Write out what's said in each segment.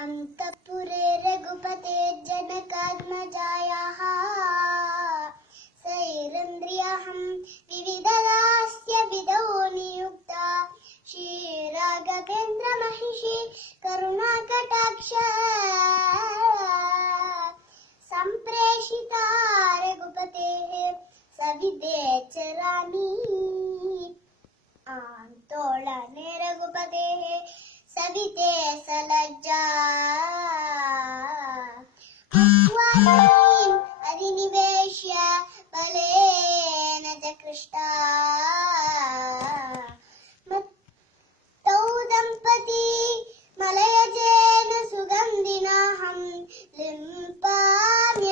ಅಂತಃಪುರೇ ರಘುಪತೆ ಜನಕಾತ್ಮಜಾಯಾಃ ಸೈರಂದ್ರಿಯಹಂ ವಿವಿಧದಾಸ್ಯ ವಿಧೋ ನಿಯುಕ್ತ ಶ್ರೀರಾಘವೇಂದ್ರ ಮಹಿಷಿ ಕರುಣಾಕಟಾಕ್ಷ ಸಂಪ್ರೇಷಿತಾ ರಘುಪತೇಃ ಸವಿದೆ ಚರಾಮಿ ಆಂದೋಳನೆ ರಘುಪತೇಃ ಸವಿತೆ ಸಲಜ್ಜಾ ಅಸ್ವಾಮೀಂ ಅಧಿನಿವೇಶ್ಯ ಬಲೇನ ಚಕೃಷ್ಟಾ ಮತ್ತೌ ದಂಪತಿ ಮಲಯಜೇನ ಸುಗಂಧಿನಾಹಂ ಲಿಂಪಾಮ್ಯಲಕ್ತಕಮತೋ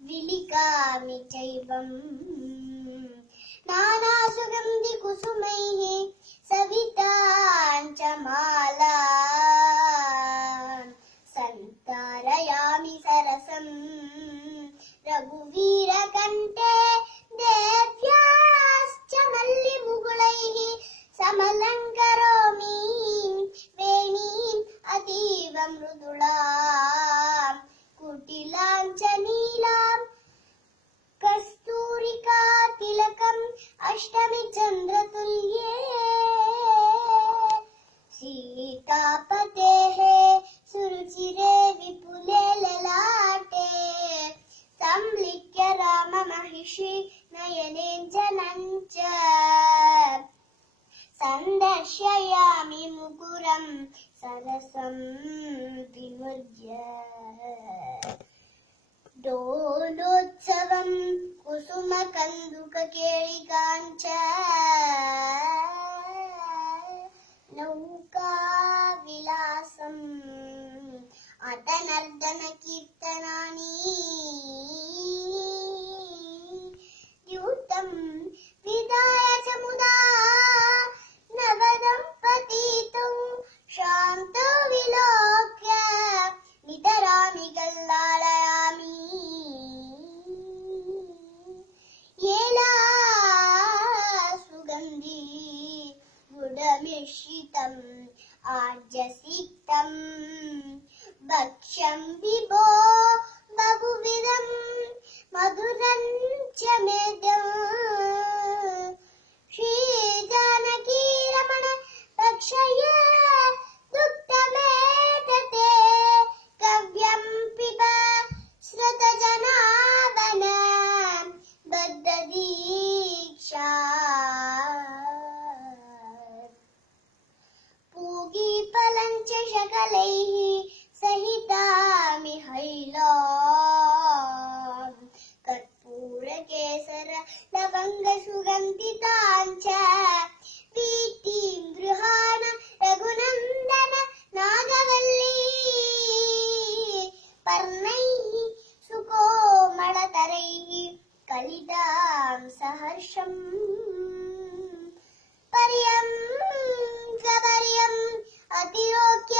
ವಿಲಿಕಾಮಿ ಚೈವಂ ನಾನಾ ಸುಗಂಧಿ ಕುಸುಮೈಃ ಸವಿತಾಂಚ ಮಾಲಾ ಸಂತಾರಯಾಮಿ ಸರಸಂ ರಘುವೀರ ಕಂಠೆ ದೇವ್ಯಾಶ್ಚ ಮಲ್ಲಿ ಮುಗುಳೈಃ ಸಮಲಂಕರೋಮಿ ವೇಣೀಂ ಅತೀವ ಮೃದುಳಾಂ ಕುಟಿಲಾಂಚ ನೀಲಾಂ ಕಸ್ತೂರಿಕಾ ತಿಲಕಂ ಅಷ್ಟಮಿ ಚಂದ್ರತುಲ್ಯೇ ಸೀತಾಪತೇಃ ಸುರುಚಿರೇ ವಿಪುಲೇ ಲಲಾಟೆ ಸಂಲಿಖ್ಯ ರಾಮ ಮಹಿಷಿ ನಯನೇಂಜನಂಚ ಸಂದರ್ಶಯಾಮಿ ಮುಕುರಂ ಸರಸಂ ವಿನುಜ್ಯ ಡೋಲೋತ್ಸವಂ ಕುಸುಮ ಕಂದುಕ ಕೇಳಿಕಾಂಚ ನೌಕಾ ವಿಲಾಸಂ ಅತನರ್ದನ ಕೀರ್ತನಾನಿ ದ್ಯೂತಂ ವಿದಾಯ ಸಮುದಾ ನವದಂಪತಿತೌ ಶಾಂತೋ ವಿಲೋಕ್ಯ ನಿತರಾಮಿ ಗಲ್ಲಾಳಯಾಮಿ ಏಲಾ ಸುಗಂಧಿ ಗುಡಮಿಶ್ರಿತಂ ಆಜ್ಯಸಿಕ್ತಂ ಭಕ್ಷ್ಯಂ ವಿಭೋ ಬಹುವಿಧಂ ಮಧುರಂ ಚ ಮೇದ್ಯಂ ಶ್ರೀ ಜಾನಕಿ ರಮಣ ರಕ್ಷಯ ದುಗ್ಧಮೇತತೆ ಕವ್ಯಂ ಪಿಬ ಶ್ರುತ ಜನಾವನ ಬದ್ಧ ದೀಕ್ಷಾ पूगी फलंच शकलैः सहितामि हैलां कर्पूर केसर लवंग सुगंधितांच पीतिं गृहाण रघुनंदन नागवल्ली पर्णैः सुकोमलतरैः कलितां सहर्षम् पर्यं गवर्यं अतिरोक्य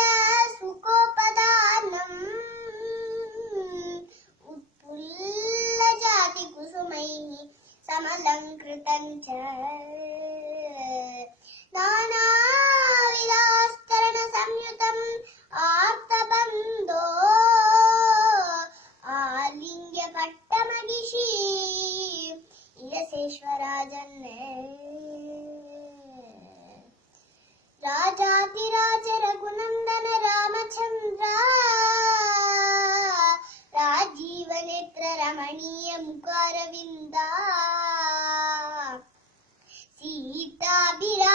सुकोपदानम् उत्पुल्लजाति कुसुमैः समलङ्कृतं च नानाविलास्तरण संयुतं आर्तबन्धो आलिङ्ग्य पट्टमगिषी इयसेश्वराजन्ने राजाधिराज रघुनंदन रामचंद्र राजीव नेत्र रमणीय मुखारविंदा सीताभिरा